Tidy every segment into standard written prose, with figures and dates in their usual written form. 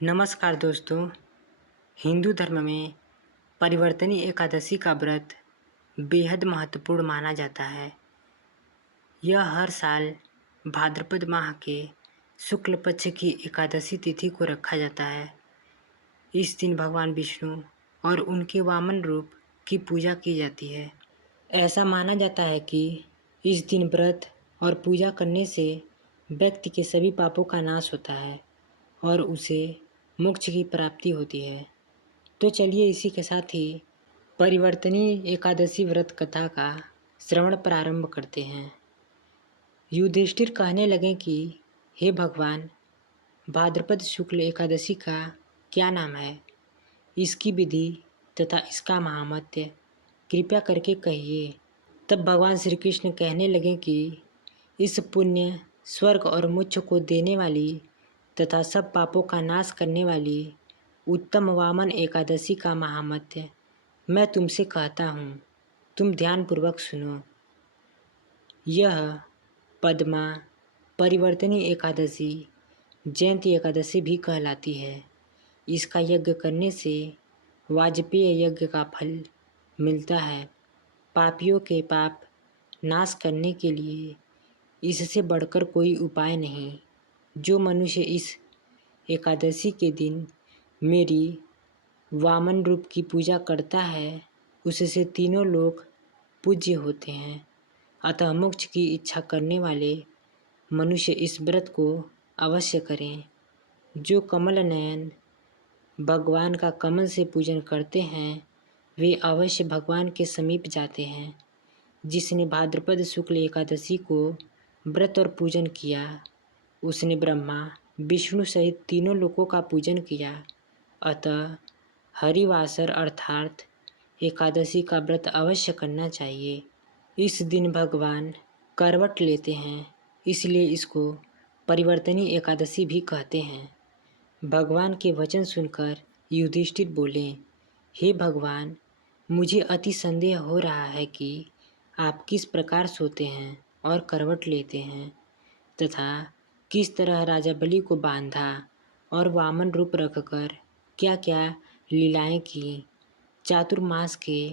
नमस्कार दोस्तों। हिंदू धर्म में परिवर्तनी एकादशी का व्रत बेहद महत्वपूर्ण माना जाता है। यह हर साल भाद्रपद माह के शुक्ल पक्ष की एकादशी तिथि को रखा जाता है। इस दिन भगवान विष्णु और उनके वामन रूप की पूजा की जाती है। ऐसा माना जाता है कि इस दिन व्रत और पूजा करने से व्यक्ति के सभी पापों का नाश होता है और उसे मोक्ष की प्राप्ति होती है। तो चलिए इसी के साथ ही परिवर्तनी एकादशी व्रत कथा का श्रवण प्रारंभ करते हैं। युधिष्ठिर कहने लगे कि हे भगवान, भाद्रपद शुक्ल एकादशी का क्या नाम है, इसकी विधि तथा इसका महात्म्य कृपया करके कहिए। तब भगवान श्री कृष्ण कहने लगे कि इस पुण्य, स्वर्ग और मोक्ष को देने वाली तथा सब पापों का नाश करने वाली उत्तम वामन एकादशी का महात्म्य मैं तुमसे कहता हूँ, तुम ध्यानपूर्वक सुनो। यह पद्मा परिवर्तनी एकादशी जयंती एकादशी भी कहलाती है। इसका यज्ञ करने से वाजपेय यज्ञ का फल मिलता है। पापियों के पाप नाश करने के लिए इससे बढ़कर कोई उपाय नहीं। जो मनुष्य इस एकादशी के दिन मेरी वामन रूप की पूजा करता है, उससे तीनों लोग पूज्य होते हैं। अतः मोक्ष की इच्छा करने वाले मनुष्य इस व्रत को अवश्य करें। जो कमल नयन भगवान का कमल से पूजन करते हैं, वे अवश्य भगवान के समीप जाते हैं। जिसने भाद्रपद शुक्ल एकादशी को व्रत और पूजन किया, उसने ब्रह्मा विष्णु सहित तीनों लोकों का पूजन किया। अतः हरिवासर अर्थात एकादशी का व्रत अवश्य करना चाहिए। इस दिन भगवान करवट लेते हैं, इसलिए इसको परिवर्तनी एकादशी भी कहते हैं। भगवान के वचन सुनकर युधिष्ठिर बोले, हे भगवान, मुझे अति संदेह हो रहा है कि आप किस प्रकार सोते हैं और करवट लेते हैं तथा किस तरह राजा बलि को बांधा और वामन रूप रखकर क्या क्या लीलाएं की। चातुर्मास के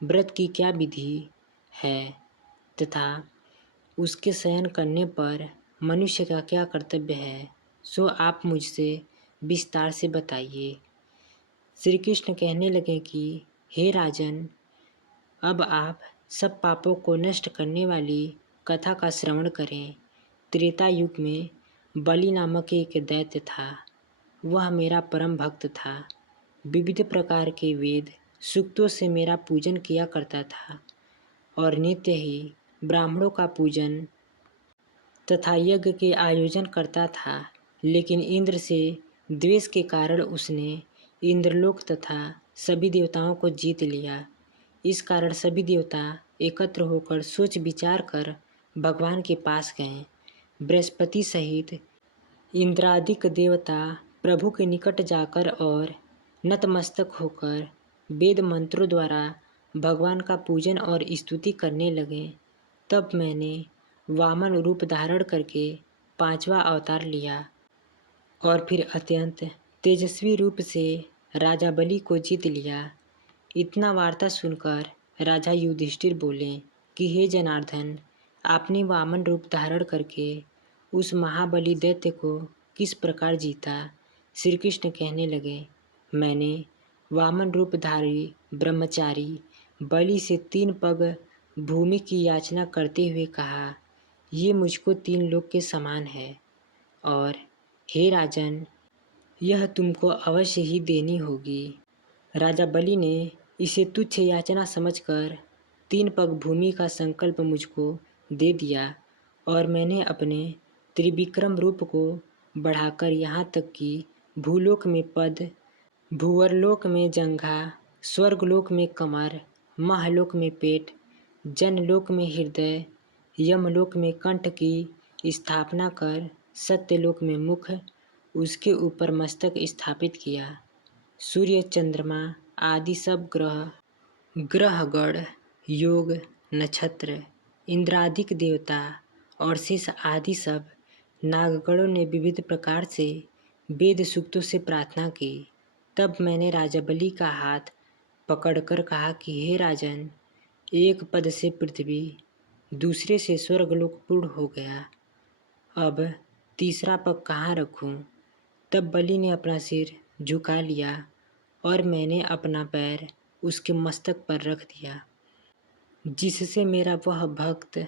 व्रत की क्या विधि है तथा उसके शयन करने पर मनुष्य का क्या कर्तव्य है, सो आप मुझसे विस्तार से बताइए। श्री कृष्ण कहने लगे कि हे राजन, अब आप सब पापों को नष्ट करने वाली कथा का श्रवण करें। त्रेता युग में बलि नामक एक दैत्य था। वह मेरा परम भक्त था। विविध प्रकार के वेद सूक्तों से मेरा पूजन किया करता था और नित्य ही ब्राह्मणों का पूजन तथा यज्ञ के आयोजन करता था। लेकिन इंद्र से द्वेष के कारण उसने इंद्रलोक तथा सभी देवताओं को जीत लिया। इस कारण सभी देवता एकत्र होकर सोच विचार कर भगवान के पास गए। बृहस्पति सहित इंद्रादिक देवता प्रभु के निकट जाकर और नतमस्तक होकर वेद मंत्रों द्वारा भगवान का पूजन और स्तुति करने लगे। तब मैंने वामन रूप धारण करके 5वां अवतार लिया और फिर अत्यंत तेजस्वी रूप से राजा बलि को जीत लिया। इतना वार्ता सुनकर राजा युधिष्ठिर बोले कि हे जनार्दन, आपने वामन रूप धारण करके उस महाबली दैत्य को किस प्रकार जीता। श्री कृष्ण कहने लगे, मैंने वामन रूपधारी ब्रह्मचारी बलि से 3 पग भूमि की याचना करते हुए कहा, ये मुझको 3 लोक के समान है और हे राजन, यह तुमको अवश्य ही देनी होगी। राजा बलि ने इसे तुच्छ याचना समझकर 3 पग भूमि का संकल्प मुझको दे दिया और मैंने अपने त्रिविक्रम रूप को बढ़ाकर यहाँ तक कि भूलोक में पद, भूवरलोक में जंघा, स्वर्गलोक में कमर, महलोक में पेट, जनलोक में हृदय, यमलोक में कंठ की स्थापना कर सत्यलोक में मुख, उसके ऊपर मस्तक स्थापित किया। सूर्य, चंद्रमा आदि सब ग्रहगण, योग, नक्षत्र, इंद्रादिक देवता और शेष आदि सब नागगणों ने विविध प्रकार से वेद सूक्तों से प्रार्थना की। तब मैंने राजा बलि का हाथ पकड़कर कहा कि हे राजन, एक पद से पृथ्वी, दूसरे से स्वर्गलोक पूर्ण हो गया। अब तीसरा पग कहाँ रखूं? तब बलि ने अपना सिर झुका लिया और मैंने अपना पैर उसके मस्तक पर रख दिया, जिससे मेरा वह भक्त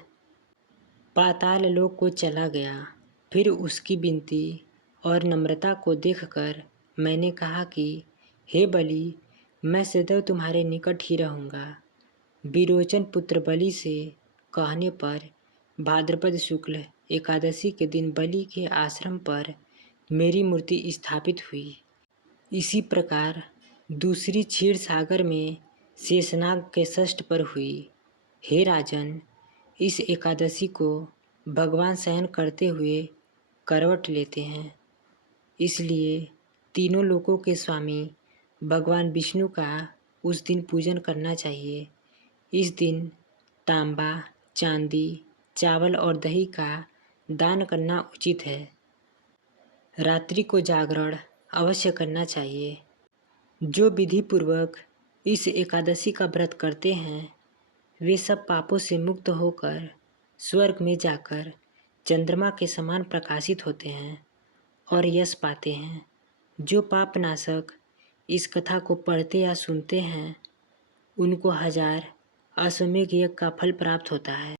पाताल लोक को चला गया। फिर उसकी विनती और नम्रता को देखकर मैंने कहा कि हे बलि, मैं सदैव तुम्हारे निकट ही रहूँगा। विरोचन पुत्र बलि से कहने पर भाद्रपद शुक्ल एकादशी के दिन बलि के आश्रम पर मेरी मूर्ति स्थापित हुई। इसी प्रकार दूसरी क्षीर सागर में शेषनाग के षष्ठ पर हुई। हे राजन, इस एकादशी को भगवान शयन करते हुए करवट लेते हैं, इसलिए तीनों लोकों के स्वामी भगवान विष्णु का उस दिन पूजन करना चाहिए। इस दिन तांबा, चांदी, चावल और दही का दान करना उचित है। रात्रि को जागरण अवश्य करना चाहिए। जो विधि पूर्वक इस एकादशी का व्रत करते हैं, वे सब पापों से मुक्त होकर स्वर्ग में जाकर चंद्रमा के समान प्रकाशित होते हैं और यश पाते हैं। जो पापनाशक इस कथा को पढ़ते या सुनते हैं, उनको 1000 अश्वमेध यज्ञ का फल प्राप्त होता है।